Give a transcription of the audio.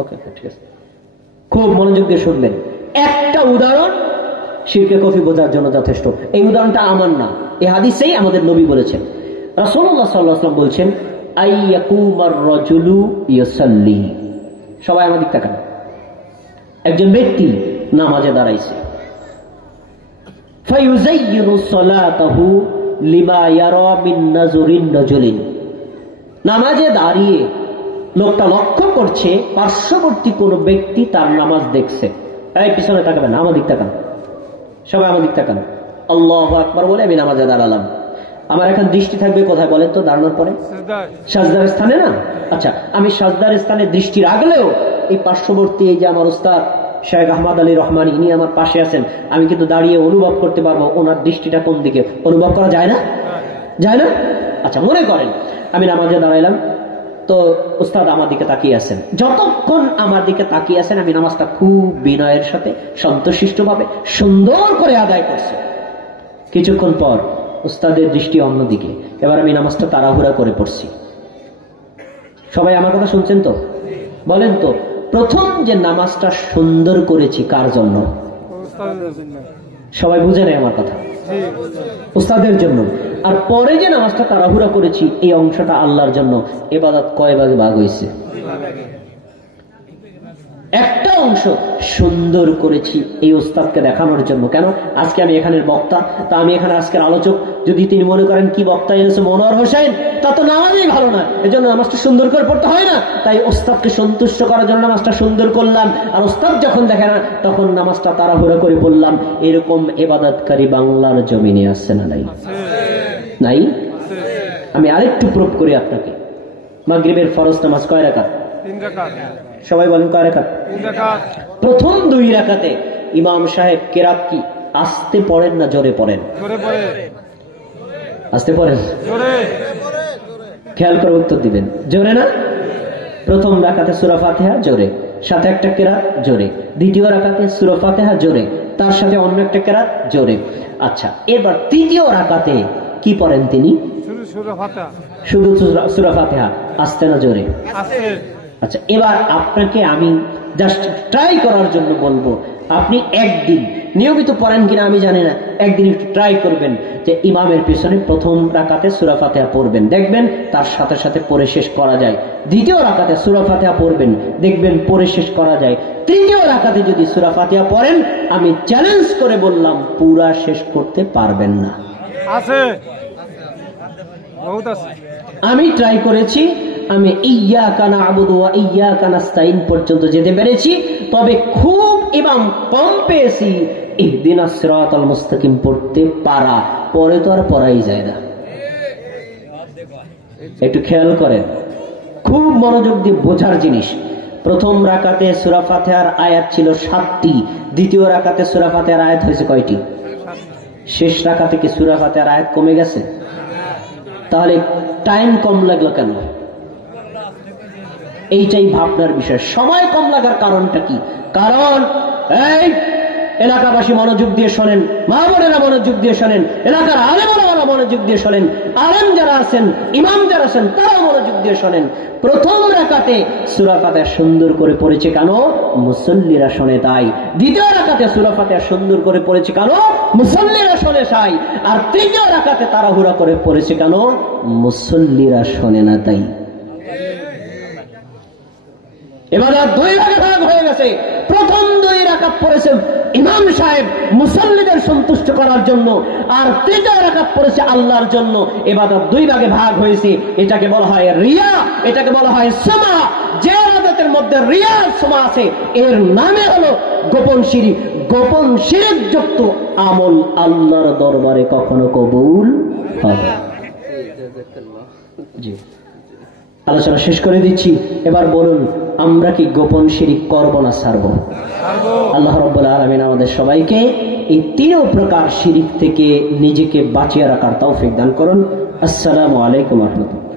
ওকে, ঠিক আছে, খুব মনোযোগ দিয়ে শুনবেন। একটা উদাহরণ শিরকে কফি বোঝার জন্য যথেষ্ট। এই উদাহরণটা আমার না, এই হাদিসেই আমাদের নবী বলেছেন। রাসূলুল্লাহ সাল্লাল্লাহু আলাইহি ওয়াসাল্লাম বলছেন, আইয়াকুমার রাজুলু ইউসাল্লি। সবাই আমার দিকে তাকান। একজন ব্যক্তি নামাজে দাঁড়াইছে, ফায়ুযায়্যিনু সালাতাহু লিমা ইয়ারা মিন নাজরিন রাজুলিন। নামাজে দাঁড়িয়ে লোকটা লক্ষ্য করছে পার্শ্ববর্তী কোন ব্যক্তি তার নামাজ দেখছে। এই পিছনে তাকাবেন, আমার দিক তাকান, সবাই আমার দিক তাকান। আল্লাহু আকবার বলে আমি নামাজে দাঁড়ালাম। আমার এখন দৃষ্টি থাকবে কোথায় বলেন তো? দাঁড়ানোর পরে সাজদার স্থানে না? আচ্ছা, আমি সাজদার স্থানে দৃষ্টি রাখলেও এই পার্শ্ববর্তী, এই যে আমার উস্তাদ শেখ আহমদ আলী রহমানী, ইনি আমার পাশে আছেন, আমি কিন্তু দাঁড়িয়ে অনুভব করতে পারবো ওনার দৃষ্টিটা কোন দিকে। অনুভব করা যায় না? যায় না? আচ্ছা, মনে করেন আমি নামাজে দাঁড়াইলাম, তো উস্তাদ আমার দিকে তাকিয়ে আছেন। যতক্ষণ আমার দিকে তাকিয়ে আছেন আমি নামাজটা খুব বিনয়ের সাথে শান্তশিষ্ট ভাবে সুন্দর করে আদায় করছি। কিছুক্ষণ পর উস্তাদের দৃষ্টি অন্যদিকে, এবার আমি নামাজটা তাড়াহুড়া করে পড়ছি। সবাই আমার কথা শুনছেন তো? বলেন তো, প্রথম যে নামাজটা সুন্দর করেছি কার জন্য? সবাই বুঝে নেয় আমার কথা? উস্তাদের জন্য। আর পরে যে নামাজটা তাড়াহুড়া করেছি এই অংশটা আল্লাহর জন্য। ইবাদত কয় ভাগে ভাগ হয়েছে? একটা অংশ সুন্দর করেছি এই উস্তাদকে দেখানোর জন্য। কেন? আজকে আমি এখানের বক্তা, তা আমি এখানে আজকের আলোচক। যদি তিনি মনে করেন কি বক্তা এনেছে মনোয়ার হোসেন, তা তো নামাজই ভালো না, এজন্য নামাজটা সুন্দর করে পড়তে হয় না। তাই উস্তাদকে সন্তুষ্ট করার জন্য নামাজটা সুন্দর করলাম। আর উস্তাদ যখন দেখে না তখন নামাজটা তাড়াহুড়া করে পড়লাম। এরকম ইবাদতকারী বাংলার জমিনে আছে না নাই? নাই? আমি আরেকটু প্রুফ করি আপনাকে। মাগরিবের ফরজ নামাজ কয় রাকাত? 3 রাকাত। সবাই বলেন কয় রাকাত? 3 রাকাত। প্রথম 2 রাকাতে ইমাম সাহেব কেরাত কি আস্তে পড়েন না জোরে পড়েন? জোরে পড়ে। আস্তে পড়েন? জোরে। খেয়াল করে উত্তর দিবেন। জোরে না? প্রথম রাকাতে সূরা ফাতিহা জোরে, সাথে একটা কেরাত জোরে। দ্বিতীয় রাকাতে সূরা ফাতিহা জোরে, তার সাথে অন্য একটা কেরাত জোরে। আচ্ছা, এবার তৃতীয় রাকাতে কি পড়েন তিনি? শুধু সূরা ফাতিহা, আস্তে না জোরে? আস্তে। আচ্ছা, এবার আপনাকে আমি জাস্ট ট্রাই করার জন্য বলবো, আপনি একদিন নিয়মিত পড়েন কিনা আমি জানি না, একদিন একটু ট্রাই করবেন যে ইমামের পিছনে প্রথম রাকাতে সূরা ফাতিহা পড়বেন, দেখবেন তার সাথে সাথে পড়ে শেষ করা যায়। দ্বিতীয় রাকাতে সূরা ফাতিহা পড়বেন, দেখবেন পড়ে শেষ করা যায়। তৃতীয় রাকাতে যদি সূরা ফাতিহা পড়েন, আমি চ্যালেঞ্জ করে বললাম পুরা শেষ করতে পারবেন না। আছে, বহুত আছে। আমি ট্রাই করেছি, আমি ইয়্যাকা না'বুদু ওয়া ইয়্যাকা নাস্তাইন পর্যন্ত যেতে পেরেছি, তবে খুব ইমাম কম পেয়েছি ইহদিনাস সিরাতাল মুস্তাকিম পড়তে পারা। পরে তো আর পড়াই যায় না। একটু খেয়াল করেন, খুব মনোযোগ দিয়ে বোঝার জিনিস। প্রথম রাকাতে সূরা ফাতিহার আয়াত ছিল 7টি, দ্বিতীয় রাকাতে সূরা ফাতিহার আয়াত হয়েছে কয়টি? শেষ রাকাতে কি সূরা ফাতিহার আয়াত কমে গেছে? তাহলে টাইম কম লাগলো কেন? এইটাই ভাবনার বিষয়। সময় কম লাগার কারণটা কি? কারণ এই এলাকাবাসী মনোযোগ দিয়ে শোনেন, মা বোনেরা মনোযোগ দিয়ে শোনেন, এলাকার আলেমরা মনোযোগ দিয়ে শোনেন, আলেম যারা আছেন, ইমাম যারা আছেন তারাও মনোযোগ দিয়ে শোনেন। প্রথম রাকাতে সূরা ফাতিহা সুন্দর করে পড়েছে কেন? মুসল্লিরা শোনে তাই। দ্বিতীয় রাকাতে সূরা ফাতিহা সুন্দর করে পড়েছে কেন? মুসল্লিরা শোনে তাই। আর তৃতীয় রাকাতে তাড়াহুড়া করে পড়েছে কেন? মুসল্লিরা শোনে না তাই। এবার 2 রাকাত ভাগ হয়ে গেছে। প্রথম 2 রাকাত পড়েছে ইমাম সাহেব মুসল্লিদের সন্তুষ্ট করার জন্য, আর তৃতীয় রাকাত পড়েছে আল্লাহর জন্য। ইবাদত 2 ভাগে ভাগ হয়েছে। এটাকে বলা হয় রিয়া, এটাকে বলা হয় সুমা। যে ইবাদতের মধ্যে রিয়া আর সুমা আছে এর নামে হলো গোপন শিরক। গোপন শিরক যুক্ত আমল আল্লাহর দরবারে কখনো কবুল হবে না। জি, আলোচনা শেষ করে দিচ্ছি। এবার বলুন, আমরা কি গোপন শিরক করব না ছাড়ব? আল্লাহ রাব্বুল আলামিন আমাদের সবাইকে এই 3 প্রকার শিরক থেকে নিজেকে বাঁচিয়ে রাখার তৌফিক দান করুন। আসসালামু আলাইকুম ওয়া রাহমাতুল্লাহ।